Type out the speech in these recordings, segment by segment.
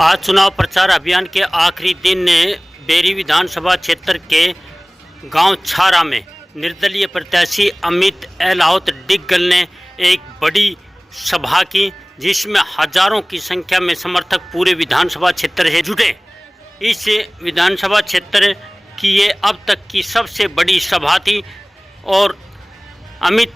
आज चुनाव प्रचार अभियान के आखिरी दिन ने बेरी विधानसभा क्षेत्र के गांव छारा में निर्दलीय प्रत्याशी अमित अहलावत डिग्गल ने एक बड़ी सभा की, जिसमें हजारों की संख्या में समर्थक पूरे विधानसभा क्षेत्र से जुटे। इस विधानसभा क्षेत्र की ये अब तक की सबसे बड़ी सभा थी और अमित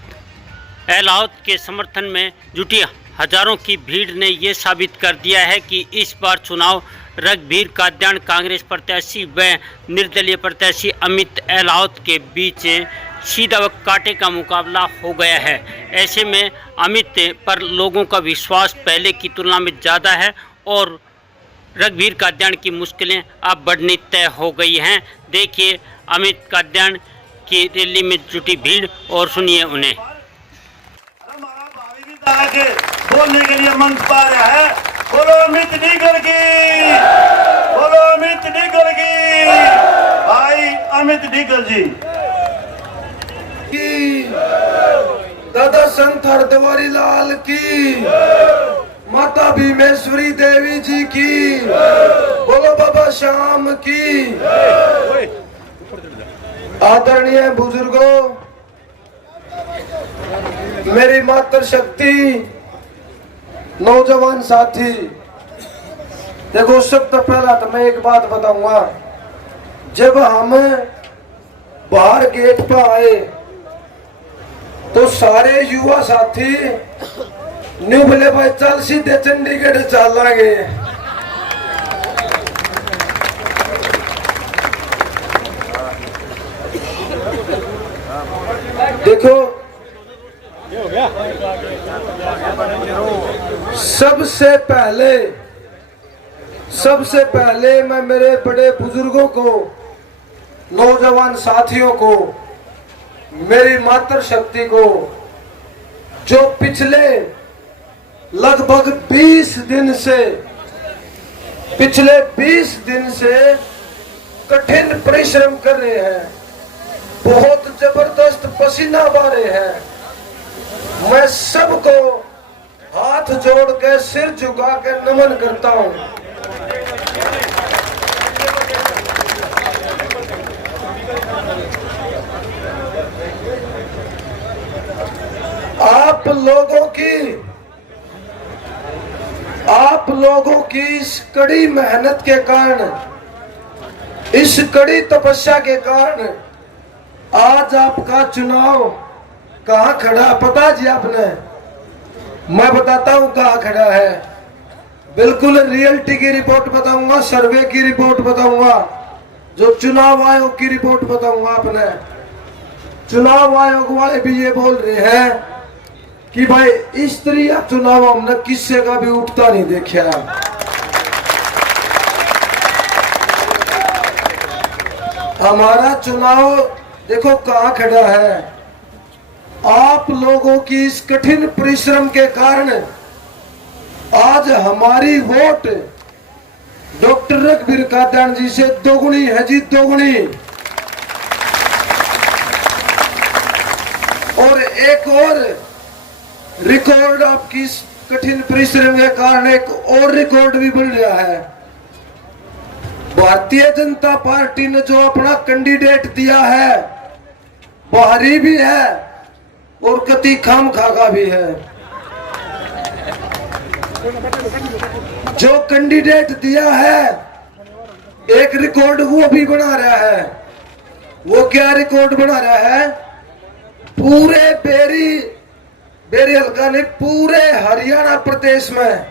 अहलावत के समर्थन में जुटी हजारों की भीड़ ने ये साबित कर दिया है कि इस बार चुनाव रघुवीर कादियान कांग्रेस प्रत्याशी व निर्दलीय प्रत्याशी अमित अहलावत के बीच सीधा व कांटे का मुकाबला हो गया है। ऐसे में अमित पर लोगों का विश्वास पहले की तुलना में ज़्यादा है और रघुवीर कादियान की मुश्किलें अब बढ़नी तय हो गई हैं। देखिए अमित कादियान की रैली में जुटी भीड़ और सुनिए उन्हें। आगे बोलने के लिए मंच पा रहा है। बोलो अमित डिग्गल की, बोलो अमित डिग्गल की, भाई अमित डिग्गल जी की, दादा संत हरद्वारी लाल की, माता भीमेश्वरी देवी जी की, बोलो बाबा श्याम की। आदरणीय बुजुर्गों, मेरी मातृ शक्ति, नौजवान साथी, देखो सबसे पहला तो मैं एक बात बताऊंगा। जब हम बाहर गेट पर आए तो सारे युवा साथी न्यू बोले भाई चल सीधे चंडीगढ़ चलेंगे। देखो सबसे पहले मैं मेरे बड़े बुजुर्गों को, नौजवान साथियों को, मेरी मातृ शक्ति को, जो पिछले लगभग 20 दिन से कठिन परिश्रम कर रहे हैं, बहुत जबरदस्त पसीना बहा रहे हैं, मैं सबको हाथ जोड़ के सिर झुका के नमन करता हूं। आप लोगों की इस कड़ी मेहनत के कारण, इस कड़ी तपस्या के कारण आज आपका चुनाव कहाँ खड़ा पता जी आपने? मैं बताता हूँ कहाँ खड़ा है। बिल्कुल रियलिटी की रिपोर्ट बताऊंगा, सर्वे की रिपोर्ट बताऊंगा, जो चुनाव आयोग की रिपोर्ट बताऊंगा आपने। चुनाव आयोग वाले भी ये बोल रहे हैं कि भाई इस तरह चुनाव हमने किसी का भी उठता नहीं देखा। हमारा चुनाव देखो कहाँ खड़ा है। आप लोगों की इस कठिन परिश्रम के कारण आज हमारी वोट डॉक्टर रघुवीर कादियान जी से दोगुनी है जी, दोगुनी। और एक और रिकॉर्ड आपकी इस कठिन परिश्रम के कारण एक और रिकॉर्ड भी बन रहा है। भारतीय जनता पार्टी ने जो अपना कैंडिडेट दिया है, बाहरी भी है और कति खाम खागा भी है। जो कैंडिडेट दिया है एक रिकॉर्ड वो भी बना रहा है। वो क्या रिकॉर्ड बना रहा है? पूरे बेरी हल्का नहीं, पूरे हरियाणा प्रदेश में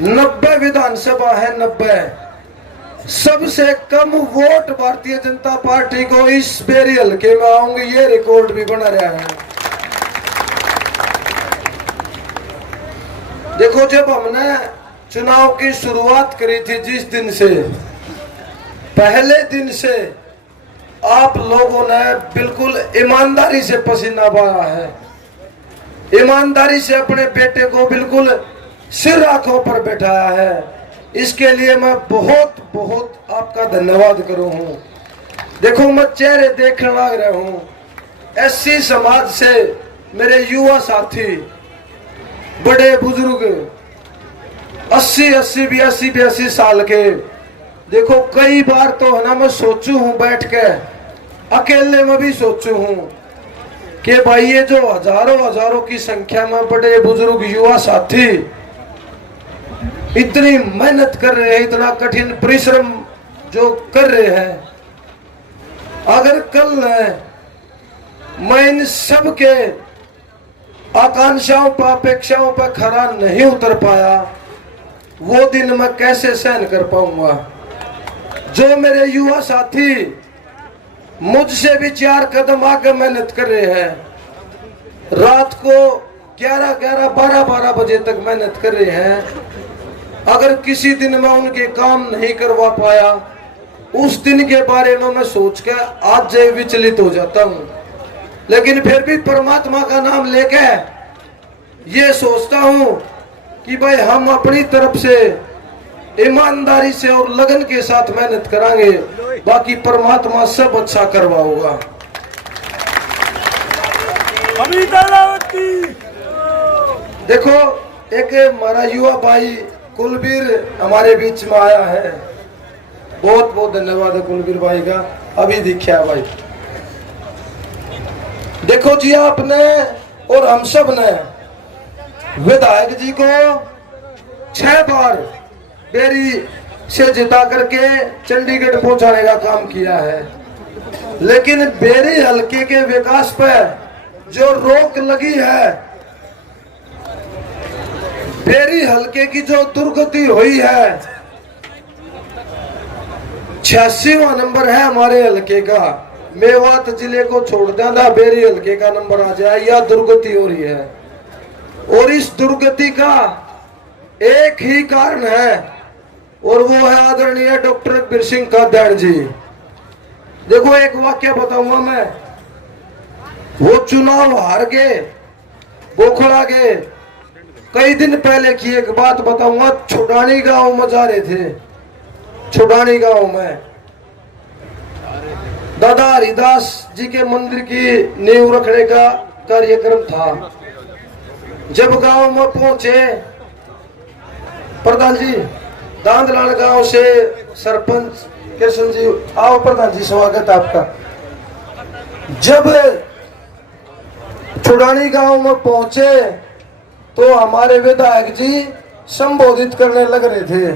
90 विधानसभा है, 90 सबसे कम वोट भारतीय जनता पार्टी को इस बेरी हल्के में आऊंगे, ये रिकॉर्ड भी बना रहा है। देखो जब हमने चुनाव की शुरुआत करी थी, जिस दिन से, पहले दिन से आप लोगों ने बिल्कुल ईमानदारी से पसीना बहाया है, ईमानदारी से अपने बेटे को बिल्कुल सिर आंखों पर बैठाया है। इसके लिए मैं बहुत बहुत आपका धन्यवाद करूं हूं। देखो मैं चेहरे देखने लग रहा हूं। एससी समाज से मेरे युवा साथी, बड़े बुजुर्ग, 80 82 साल के। देखो कई बार तो है ना मैं सोचू हूं बैठ के, अकेले में भी सोचू हूं कि भाई ये जो हजारों की संख्या में बड़े बुजुर्ग युवा साथी इतनी मेहनत कर रहे हैं, इतना कठिन परिश्रम जो कर रहे हैं, अगर कल मैं इन सब के आकांक्षाओं पर अपेक्षाओं पर खरा नहीं उतर पाया, वो दिन मैं कैसे सहन कर पाऊंगा। जो मेरे युवा साथी मुझसे भी 4 कदम आगे मेहनत कर रहे हैं, रात को 11 12 बजे तक मेहनत कर रहे हैं, अगर किसी दिन मैं उनके काम नहीं करवा पाया, उस दिन के बारे में मैं सोचकर आज विचलित हो जाता हूं। लेकिन फिर भी परमात्मा का नाम लेके ये सोचता हूं कि भाई हम अपनी तरफ से ईमानदारी से और लगन के साथ मेहनत करांगे, बाकी परमात्मा सब अच्छा करवाऊंगा। देखो एक हमारा युवा भाई कुलबीर हमारे बीच में आया है, बहुत बहुत धन्यवाद है कुलबीर भाई का, अभी दिखा भाई। देखो जी आपने और हम सब ने विधायक जी को 6 बार बेरी से जिता करके चंडीगढ़ पहुंचाने का काम किया है, लेकिन बेरी हलके के विकास पर जो रोक लगी है, बेरी हलके की जो दुर्गति हुई है, 86वां नंबर है हमारे हलके का, मेवात जिले को छोड़ देना बेरी हलके का नंबर आ जाए, यह दुर्गति हो रही है। और इस दुर्गति का एक ही कारण है और वो है आदरणीय डॉक्टर रघुवीर सिंह कादयान जी। देखो एक वाक्य बताऊंगा मैं, वो चुनाव हार गए, बोखड़ा गए, कई दिन पहले की एक बात बताऊंगा, छुडानी गांव में जा रहे थे, छुडानी गांव में दादा हरिदास जी के मंदिर की नींव रखने का कार्यक्रम था। जब गांव में पहुंचे, प्रधान जी दांदलाल गांव से सरपंच कृष्ण जी, आओ प्रधान जी स्वागत आपका। जब छुडानी गांव में पहुंचे तो हमारे विधायक जी संबोधित करने लग रहे थे,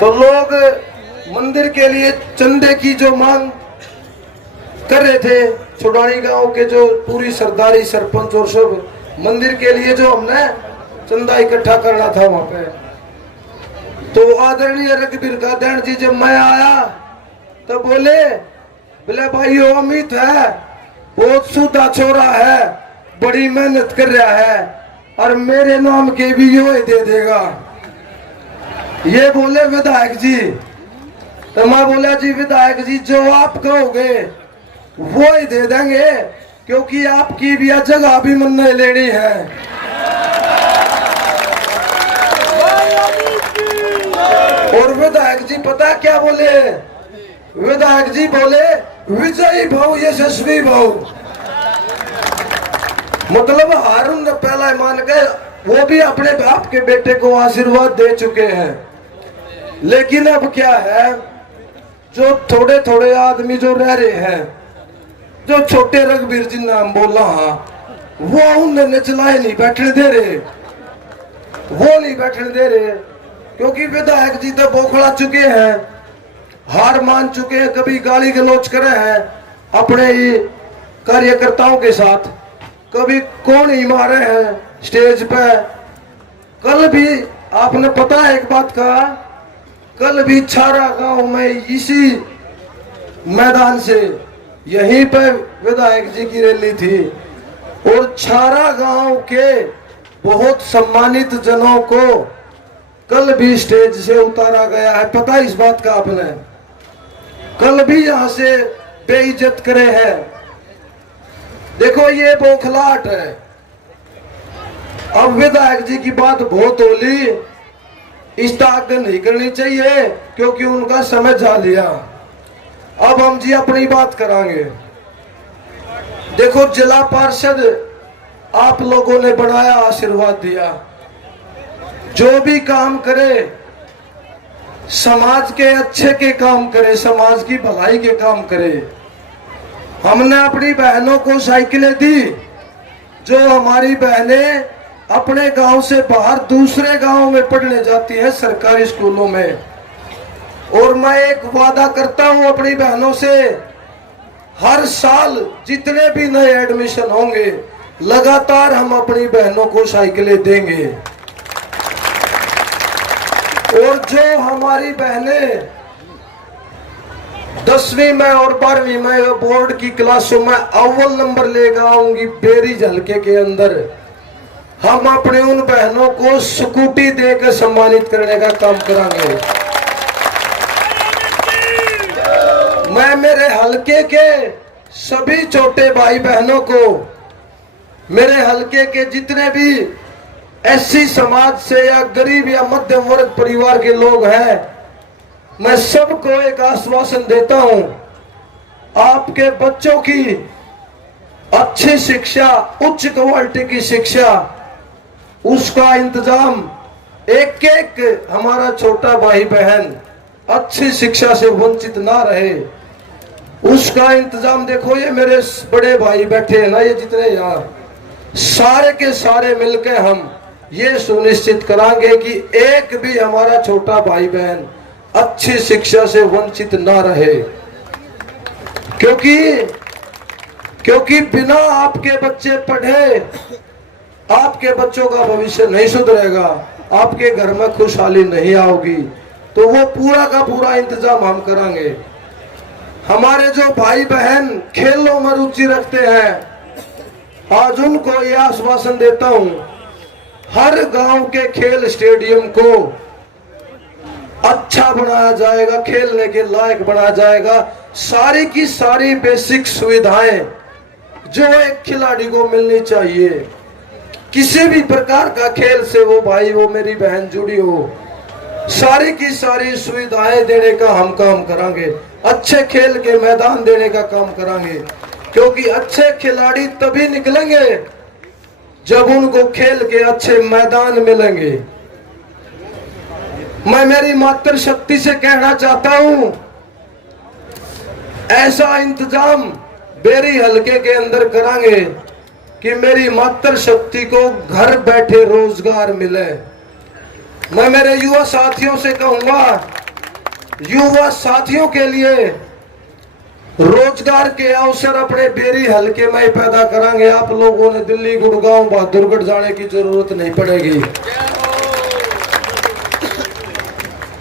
तो लोग मंदिर के लिए चंदे की जो मांग कर रहे थे, छुडानी गांव के जो पूरी सरदारी सरपंच और सब मंदिर के लिए जो हमने चंदा इकट्ठा करना था वहां पे, तो आदरणीय रघुवीर कादयान जी जब मैं आया तो बोले भाई वो अमित है, बहुत सूधा छोरा है, बड़ी मेहनत कर रहा है और मेरे नाम के भी यो दे देगा, ये बोले विधायक जी। तो मैं बोला जी विधायक जी जो आप कहोगे वो ही दे देंगे, क्योंकि आपकी भी जगह भी मन नहीं लेनी है। और विधायक जी पता क्या बोले, विधायक जी बोले विजयी भाव यशस्वी भाव, मतलब हारून ने पहला मान के वो भी अपने बाप के बेटे को आशीर्वाद दे चुके हैं। लेकिन अब क्या है, जो थोड़े थोड़े आदमी जो रह रहे हैं, जो छोटे रघुवीर जी नाम बोला, हाँ वो उन्हें नचलाए नहीं बैठने दे रहे, वो नहीं बैठने दे रहे, क्योंकि विधायक जी तो बौखला चुके हैं, हार मान चुके हैं, कभी गाली गलौज करे हैं अपने ही कार्यकर्ताओं के साथ, कभी कौन ही मारे हैं स्टेज पे। कल भी आपने पता है एक बात का, कल भी छारा गांव में इसी मैदान से यहीं पे विधायक जी की रैली थी और छारा गांव के बहुत सम्मानित जनों को कल भी स्टेज से उतारा गया है। पता है इस बात का आपने? कल भी यहां से बेइज्जत करे हैं। देखो ये बौखलाहट है। अब विधायक जी की बात बहुत होली, इस आगे नहीं करनी चाहिए क्योंकि उनका समय जा लिया। अब हम जी अपनी बात करांगे। देखो जिला पार्षद आप लोगों ने बनाया, आशीर्वाद दिया, जो भी काम करे समाज के अच्छे के काम करे, समाज की भलाई के काम करे। हमने अपनी बहनों को साइकिलें दी, जो हमारी बहनें अपने गांव से बाहर दूसरे गांव में पढ़ने जाती हैं सरकारी स्कूलों में। और मैं एक वादा करता हूं अपनी बहनों से, हर साल जितने भी नए एडमिशन होंगे लगातार हम अपनी बहनों को साइकिलें देंगे। और जो हमारी बहनें 10वीं में और 12वीं में बोर्ड की क्लासों में अव्वल नंबर लेकर आऊंगी बेरी हलके के अंदर, हम अपने उन बहनों को स्कूटी देकर सम्मानित करने का काम करेंगे। मैं मेरे हलके के सभी छोटे भाई बहनों को, मेरे हलके के जितने भी एससी समाज से या गरीब या मध्यम वर्ग परिवार के लोग हैं, मैं सबको एक आश्वासन देता हूं, आपके बच्चों की अच्छी शिक्षा, उच्च क्वालिटी की शिक्षा, उसका इंतजाम एक एक हमारा छोटा भाई बहन अच्छी शिक्षा से वंचित ना रहे, उसका इंतजाम। देखो ये मेरे बड़े भाई बैठे हैं ना, ये जितने यहाँ, सारे के सारे मिलकर हम ये सुनिश्चित करांगे कि एक भी हमारा छोटा भाई बहन अच्छी शिक्षा से वंचित ना रहे। क्योंकि बिना आपके बच्चे पढ़े आपके बच्चों का भविष्य नहीं सुधरेगा, आपके घर में खुशहाली नहीं आओगी। तो वो पूरा का पूरा इंतजाम हम करांगे। हमारे जो भाई बहन खेलों में रुचि रखते हैं, आज उनको यह आश्वासन देता हूं, हर गांव के खेल स्टेडियम को अच्छा बनाया जाएगा, खेलने के लायक बनाया जाएगा। सारी की सारी बेसिक सुविधाएं जो एक खिलाड़ी को मिलनी चाहिए, किसी भी प्रकार का खेल से वो भाई वो मेरी बहन जुड़ी हो, सारी की सारी सुविधाएं देने का हम काम करेंगे। अच्छे खेल के मैदान देने का काम करेंगे, क्योंकि अच्छे खिलाड़ी तभी निकलेंगे जब उनको खेल के अच्छे मैदान मिलेंगे। मैं मेरी मातृ शक्ति से कहना चाहता हूं, ऐसा इंतजाम बेरी हलके के अंदर करांगे कि मेरी मातृ शक्ति को घर बैठे रोजगार मिले। मैं मेरे युवा साथियों से कहूंगा, युवा साथियों के लिए रोजगार के अवसर अपने बेरी हलके में पैदा करांगे। आप लोगों ने दिल्ली, गुड़गांव, बहादुरगढ़ जाने की जरूरत नहीं पड़ेगी।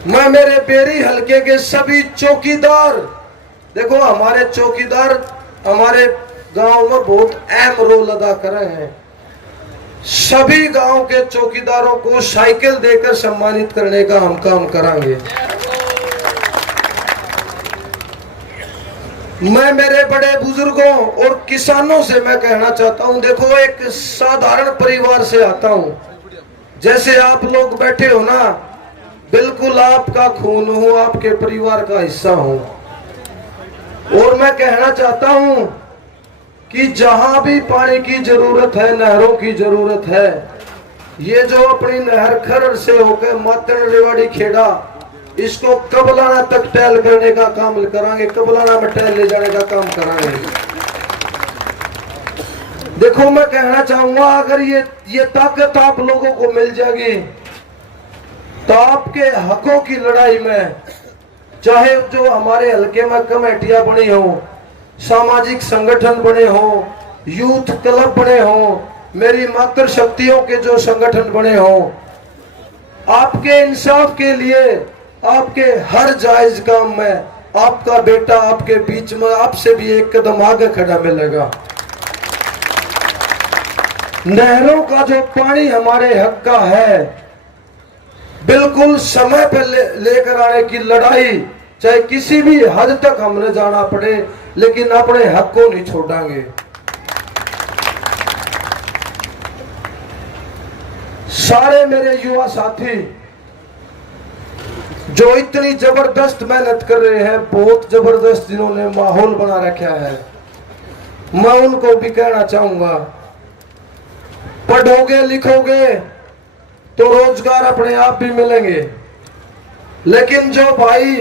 मैं मेरे बेरी हलके के सभी चौकीदार, देखो हमारे चौकीदार हमारे गांव में बहुत अहम रोल अदा कर रहे हैं। सभी गांव के चौकीदारों को साइकिल देकर सम्मानित करने का हम काम करेंगे। मैं मेरे बड़े बुजुर्गों और किसानों से मैं कहना चाहता हूं, देखो एक साधारण परिवार से आता हूं, जैसे आप लोग बैठे हो ना, बिल्कुल आपका खून हो, आपके परिवार का हिस्सा हो। और मैं कहना चाहता हूं कि जहां भी पानी की जरूरत है, नहरों की जरूरत है, ये जो अपनी नहर खरड़ से होकर मातन रेवाड़ी खेड़ा, इसको कबलाना तक टहल करने का काम करांगे, कबलाना में टहल ले जाने का काम करांगे। देखो मैं कहना चाहूंगा, अगर ये ताकत आप लोगों को मिल जाएगी तो आपके हकों की लड़ाई में, चाहे जो हमारे हलके में कमेटियां बनी हो, सामाजिक संगठन बने हो, यूथ क्लब बने हो, मेरी मातृ शक्तियों के जो संगठन बने हो, आपके इंसाफ के लिए, आपके हर जायज काम में आपका बेटा आपके बीच में आपसे भी एक कदम आगे खड़ा मिलेगा। नहरों का जो पानी हमारे हक का है, बिल्कुल समय पर लेकर आने की लड़ाई, चाहे किसी भी हद तक हमने जाना पड़े, लेकिन अपने हक को नहीं छोड़ेंगे। सारे मेरे युवा साथी जो इतनी जबरदस्त मेहनत कर रहे हैं, बहुत जबरदस्त जिन्होंने माहौल बना रखा है, मैं उनको भी कहना चाहूंगा, पढ़ोगे लिखोगे तो रोजगार अपने आप भी मिलेंगे। लेकिन जो भाई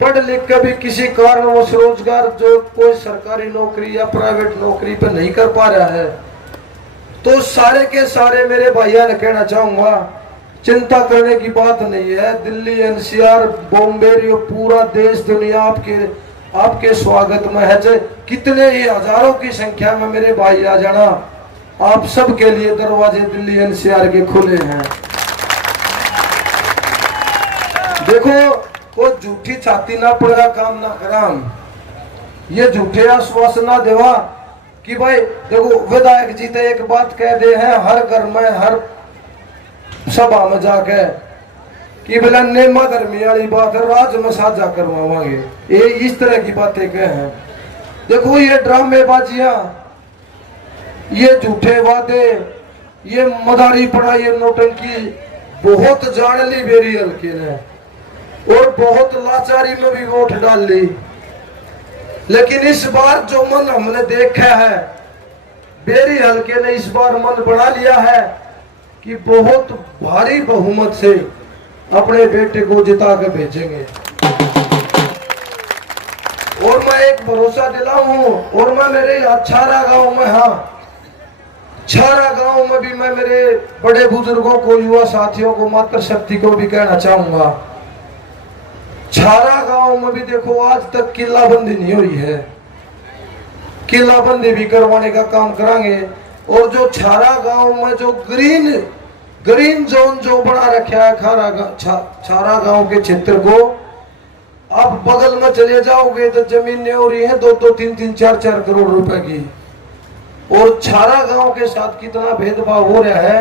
पढ़ लिख के भी किसी कारणवश रोजगार, जो कोई सरकारी नौकरी या प्राइवेट नौकरी पर नहीं कर पा रहा है, तो सारे के सारे मेरे भाइयों ने कहना चाहूंगा, चिंता करने की बात नहीं है। दिल्ली, एनसीआर, बॉम्बे, पूरा देश दुनिया आपके स्वागत में है। चाहे कितने ही हजारों की संख्या में मेरे भाई आ जाना, आप सब के लिए दरवाजे दिल्ली एनसीआर के खुले हैं। देखो, कोई झूठी छाती ना पड़ेगा, काम ना कराम, ये झूठे आश्वासन ना देवा कि भाई देखो विधायक जी तो एक बात कह दे हैं हर घर में, हर सभा में जाके कि बोला नेमा धर्मी वाली बात है, राज में साझा करवावांगे, ये इस तरह की बातें कहे हैं। देखो, ये ड्रामेबाजियां, ये झूठे वादे, ये मदारी पड़ा, ये नौटंकी बहुत जान ली बेरी हल्के ने, और बहुत लाचारी में भी वोट डाल ली। लेकिन इस बार जो मन हमने देखा है, बेरी हल्के ने इस बार मन बना लिया है कि बहुत भारी बहुमत से अपने बेटे को जिता के भेजेंगे। और मैं एक भरोसा दिलाऊं, और मैं मेरे छारा गांव में, हाँ छारा गांव में भी मैं मेरे बड़े बुजुर्गों को, युवा साथियों को, मातृशक्ति को भी कहना चाहूंगा, छारा गांव में भी देखो आज तक किलाबंदी नहीं हुई है, किलाबंदी भी करवाने का काम करांगे। और जो छारा गांव में जो ग्रीन जोन जो बना रखा है छारा गांव के क्षेत्र को, आप बगल में चले जाओगे तो जमीनें हो रही है 2-2, 3-3, 4-4 करोड़ रुपए की। और छारा गांव के साथ कितना भेदभाव हो रहा है,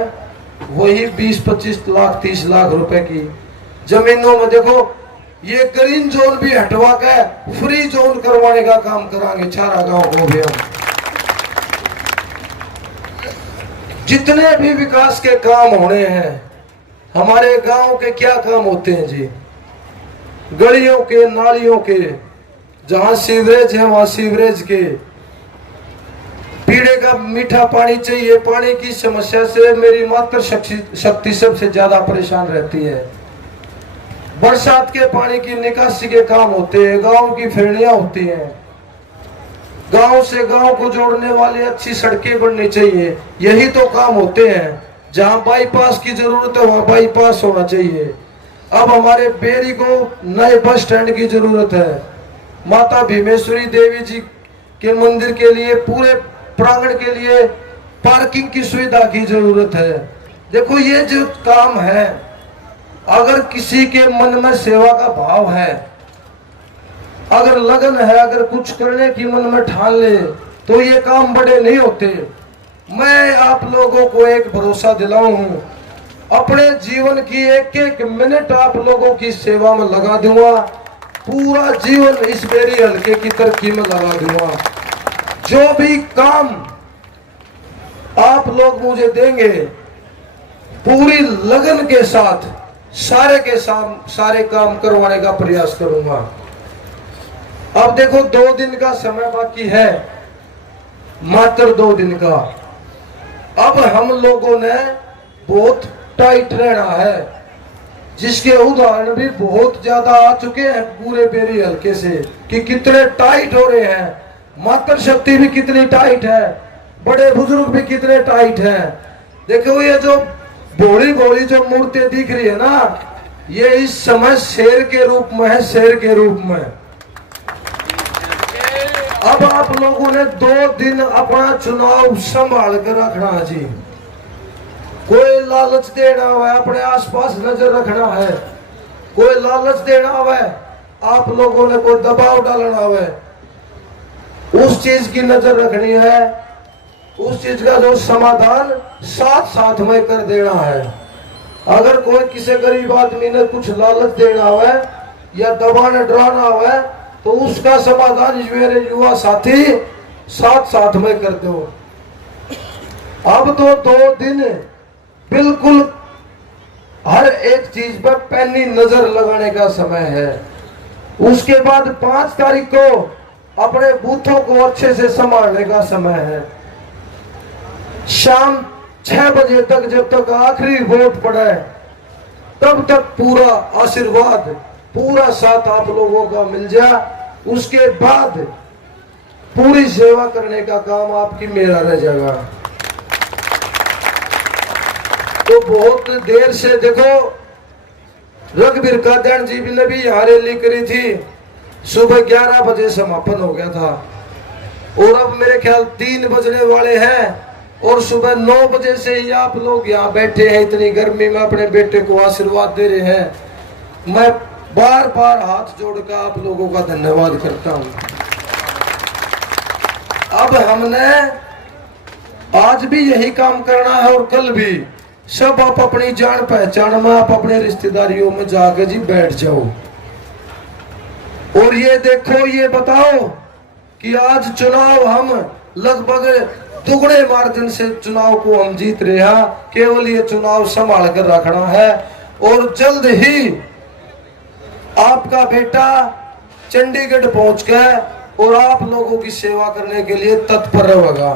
वही 20-25 लाख 30 लाख रुपए की जमीनों में। देखो, ये ग्रीन जोन भी हटवा के फ्री जोन करवाने का काम करांगे छारा गांव को भी हम। जितने भी विकास के काम होने हैं, हमारे गांव के क्या काम होते हैं जी, गलियों के, नालियों के, जहां सीवरेज है वहां सीवरेज के, पीने का मीठा पानी चाहिए, पानी की समस्या से मेरी मातृशक्ति सबसे ज्यादा परेशान रहती है। बरसात के पानी की निकासी के काम होते हैं, गांव की फिरनियां होती हैं, गांव से गांव को जोड़ने वाली अच्छी सड़कें बननी चाहिए, यही तो काम होते हैं। जहां बाईपास की जरूरत है वहां बाईपास होना चाहिए। अब हमारे बेरी को नए बस स्टैंड की जरूरत है, माता भीमेश्वरी देवी जी के मंदिर के लिए, पूरे प्रांगण के लिए पार्किंग की सुविधा की जरूरत है। देखो, ये जो काम है, अगर किसी के मन में सेवा का भाव है, अगर लगन है, अगर कुछ करने की मन में ठान ले, तो ये काम बड़े नहीं होते। मैं आप लोगों को एक भरोसा दिलाऊं, अपने जीवन की एक एक मिनट आप लोगों की सेवा में लगा दूंगा, पूरा जीवन इस बेरी हल्के की तरक्की में लगा दूंगा। जो भी काम आप लोग मुझे देंगे, पूरी लगन के साथ सारे काम करवाने का प्रयास करूंगा। अब देखो, 2 दिन का समय बाकी है, मात्र 2 दिन का। अब हम लोगों ने बहुत टाइट रहना है, जिसके उदाहरण भी बहुत ज्यादा आ चुके हैं पूरे बेरी हल्के से कि कितने टाइट हो रहे हैं, मातृशक्ति भी कितनी टाइट है, बड़े बुजुर्ग भी कितने टाइट हैं। देखो, ये जो भोली भोली जो मूर्ति दिख रही है ना, ये इस समय शेर के रूप में है, शेर के रूप में। अब आप लोगों ने 2 दिन अपना चुनाव संभाल कर रखना है जी। कोई लालच देना है, अपने आसपास नजर रखना है, कोई लालच देना है, आप लोगों ने कोई दबाव डालना है, उस चीज की नजर रखनी है, उस चीज का जो समाधान साथ साथ में कर देना है। अगर कोई किसी गरीब आदमी ने कुछ लालच देना है या दबाना डराना है, तो उसका समाधान मेरे युवा साथी साथ साथ में कर दो। अब तो 2 दिन बिल्कुल हर एक चीज पर पैनी नजर लगाने का समय है। उसके बाद 5 तारीख को अपने बूथों को अच्छे से संभालने का समय है। शाम 6 बजे तक, जब तक आखिरी वोट पड़े तब तक पूरा आशीर्वाद, पूरा साथ आप लोगों का मिल जाए। उसके बाद पूरी सेवा करने का काम आपकी मेरा रह जाएगा। तो बहुत देर से देखो, रघुवीर कादियान जी ने भी यहाँ रैली करी थी, सुबह 11 बजे समापन हो गया था और अब मेरे ख्याल 3 बजने वाले हैं और सुबह 9 बजे से ही आप लोग यहाँ बैठे हैं, इतनी गर्मी में अपने बेटे को आशीर्वाद दे रहे हैं। मैं बार बार हाथ जोड़कर आप लोगों का धन्यवाद करता हूँ। अब हमने आज भी यही काम करना है और कल भी। सब आप अपनी जान पहचान में, आप अपने रिश्तेदारियों में जाके जी बैठ जाओ और ये देखो, ये बताओ कि आज चुनाव हम लगभग दुगने मार्जिन से चुनाव को हम जीत रहे हैं। केवल ये चुनाव संभाल कर रखना है और जल्द ही आपका बेटा चंडीगढ़ पहुंच गए और आप लोगों की सेवा करने के लिए तत्पर रहेगा।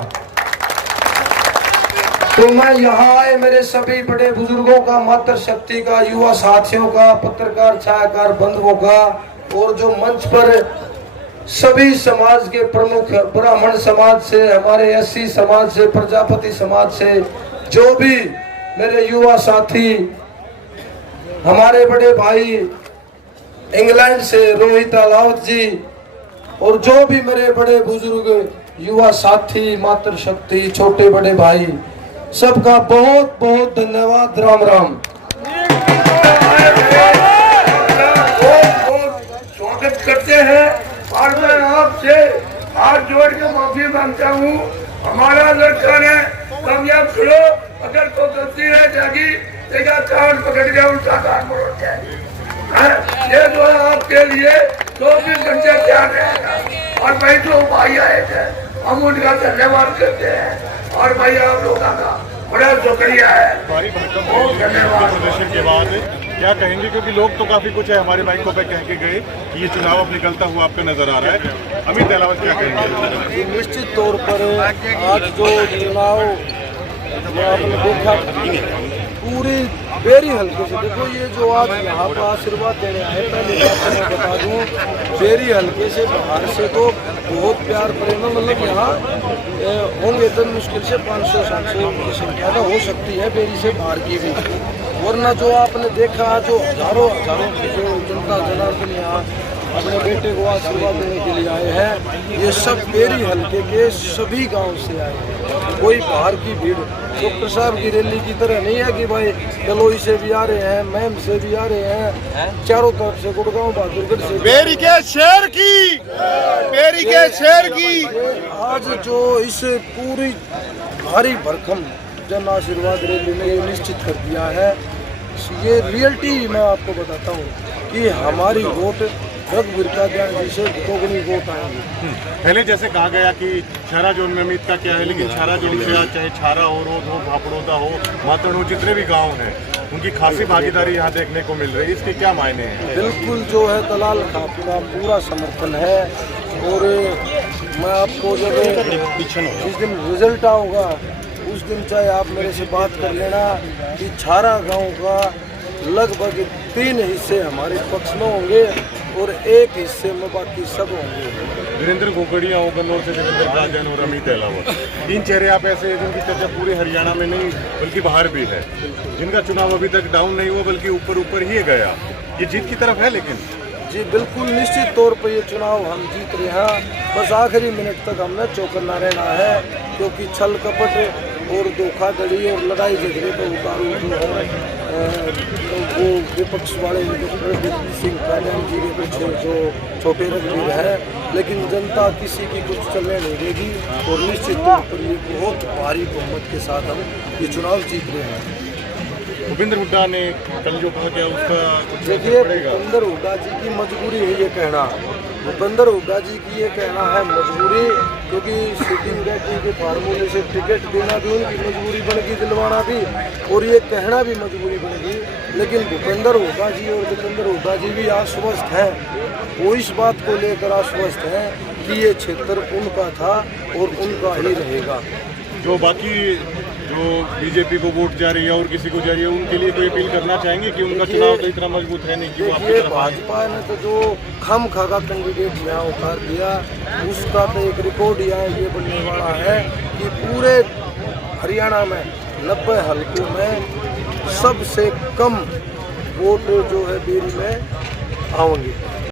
तो मैं यहाँ आए मेरे सभी बड़े बुजुर्गों का, मातृशक्ति का, युवा साथियों का, पत्रकार छायाकार बंधुओं का और जो मंच पर सभी समाज के प्रमुख, ब्राह्मण समाज से, हमारे एससी समाज से, प्रजापति समाज से, जो भी मेरे युवा साथी, हमारे बड़े भाई इंग्लैंड से रोहित अलावत जी और जो भी मेरे बड़े बुजुर्ग युवा साथी, मातृशक्ति, छोटे बड़े भाई, सबका बहुत बहुत धन्यवाद। राम राम। स्वागत करते हैं और मैं आपसे हाथ जोड़ के माफी मांगता हूँ। हमारा लड़का ने कामयाब करो, अगर कोई गलती रह जाएगी तेरा कान पकड़ के उल्टा कान मोड़ जाएगी। ये जो है आपके लिए 24 घंटे तैयार रहेगा। और भाई जो भाई आए थे हम उनका धन्यवाद करते हैं और भाई आप लोगों का बड़ा शुक्रिया है। भारी भरकम प्रदर्शन के बाद क्या कहेंगे, क्योंकि लोग तो काफी कुछ है हमारे माइकों पे कह के गए कि ये चुनाव अब निकलता हुआ आपको नजर आ रहा है। अमित अहलावत क्या कहेंगे? निश्चित तौर पर आज जो चुनाव आपने देखा पूरी बेरी हल्के से, देखो ये जो आज यहाँ पर आशीर्वाद देने आए, पहले बात मैं बता दूँ, बेरी हल्के से बाहर से तो बहुत प्यार प्रेम, मतलब यहाँ होंगे तो मुश्किल से 500-700 की संख्या तो हो सकती है बेरी से बाहर की भी। वरना जो आपने देखा, जो हजारों की जो जनता जनार्दन यहाँ अपने बेटे को आशीर्वाद देने के लिए आए हैं, ये सब बेरी हल्के के सभी गांव से आए हैं। कोई बाहर की भीड़ डॉक्टर साहब की रैली की तरह नहीं है कि भाई कलोई से भी आ रहे हैं, मैम से भी आ रहे हैं, चारों तरफ से, गुड़गांव बहादुरगढ़ से, बेरी के शहर की, बेरी के शहर की आज जो इस पूरी भारी भरकम जन आशीर्वाद रैली ने ये निश्चित कर दिया है। ये रियलिटी मैं आपको बताता हूँ कि हमारी वोट रघुवीर कादियान जी से दोगुनी वोट आएंगे। पहले जैसे कहा गया कि छारा जोन में अमित का क्या है, लेकिन छारा जोन से आज चाहे छारा हो, रोड हो, भापड़ौदा हो, मातड़ हो, जितने भी गांव हैं उनकी खासी भागीदारी यहाँ देखने को मिल रही है। इसके क्या मायने हैं? बिल्कुल जो है दलाल का पूरा समर्थन है और मैं आपको जब जिस दिन रिजल्ट आओगा उस दिन चाहे आप मेरे से बात कर लेना कि छारा गांव का लगभग 3 हिस्से हमारे पक्ष में होंगे और 1 हिस्से में बाकी सब होंगे। वीरेंद्र घोकड़िया हो, गन्नौर से जगेंद्र कादियान और अमित अहलावत, 3 चेहरे आप ऐसे हैं जिनकी चर्चा पूरे हरियाणा में नहीं बल्कि बाहर भी है, जिनका चुनाव अभी तक डाउन नहीं हुआ बल्कि ऊपर ही गया। ये जीत की तरफ है, लेकिन जी बिल्कुल निश्चित तौर पर ये चुनाव हम जीत रहे हैं। बस आखिरी मिनट तक हमने चौकन्ना रहना है, क्योंकि छल कपट और धोखाधड़ी और लड़ाई झगड़े पर उतारू जो है वो विपक्ष वाले सिंह कादियान जी के पीछे जो छोटे रघुवीर है, लेकिन जनता किसी की कुछ चलने नहीं देगी और निश्चित तौर पर ये बहुत भारी बहुमत के साथ हम ये चुनाव जीत रहे हैं। भूपेंद्र हुड्डा ने कल जो कहा गया उसका देखिए, भूपेंद्र हुड्डा जी की मजबूरी है ये कहना, भूपेंद्र हुड्डा जी की ये कहना है मजबूरी, क्योंकि सिटिंग बैटिंग के फार्मूले से टिकट देना भी उनकी मजबूरी बन गई, दिलवाना भी, और ये कहना भी मजबूरी बन गई। लेकिन भूपेंद्र हुड्डा जी और जितेंद्र हुड्डा जी भी आश्वस्त हैं, वो इस बात को लेकर आश्वस्त हैं कि ये क्षेत्र उनका था और उनका ही रहेगा। जो बाकी जो बीजेपी को वोट जा रही है और किसी को जा रही है, उनके लिए कोई अपील करना चाहेंगे कि उनका चुनाव तो इतना मजबूत है नहीं कि वो आपकी देखिए, तरफ आए? भाजपा ने तो जो खम खागा कैंडिडेट यहाँ उतार दिया, उसका तो एक रिकॉर्ड यहाँ ये बनने वाला है कि पूरे हरियाणा में 90 हलकों में सबसे कम वोट जो है बेरी में आएंगे।